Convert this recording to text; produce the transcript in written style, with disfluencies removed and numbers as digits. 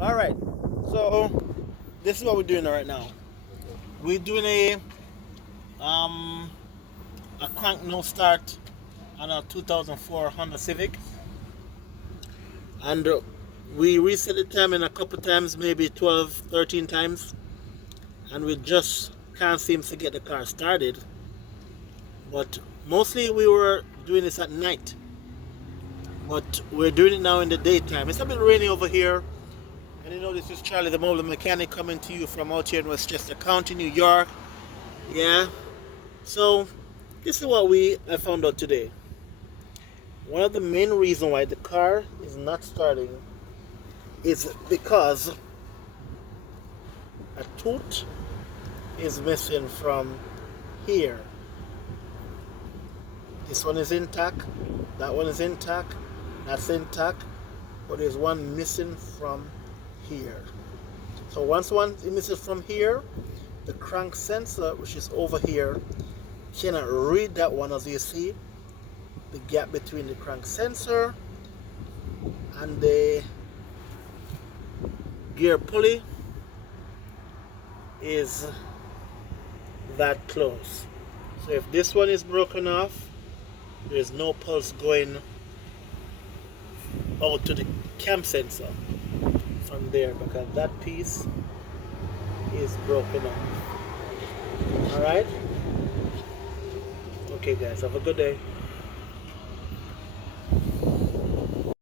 All right. So this is what we're doing right now. We're doing um a crank no start on a 2004 Honda Civic, and we reset the time in a couple times, maybe 12, 13 times, and we just can't seem to get the car started. But mostly we were doing this at night, but we're doing it now in the daytime. It's a bit rainy over here. And this is Charlie, the mobile mechanic, coming to you from out here in Westchester County, New York. Yeah. So, this is what I found out today. One of the main reasons why the car is not starting is because a tooth is missing from here. This one is intact, that one is intact, that's intact, but there's one missing from here. So once one is missing from here, the crank sensor, which is over here, cannot read that one. As you see, the gap between the crank sensor and the gear pulley is that close. So if this one is broken off, there is no pulse going out to the cam sensor from there, because that piece is broken off. Alright? Okay guys, have a good day.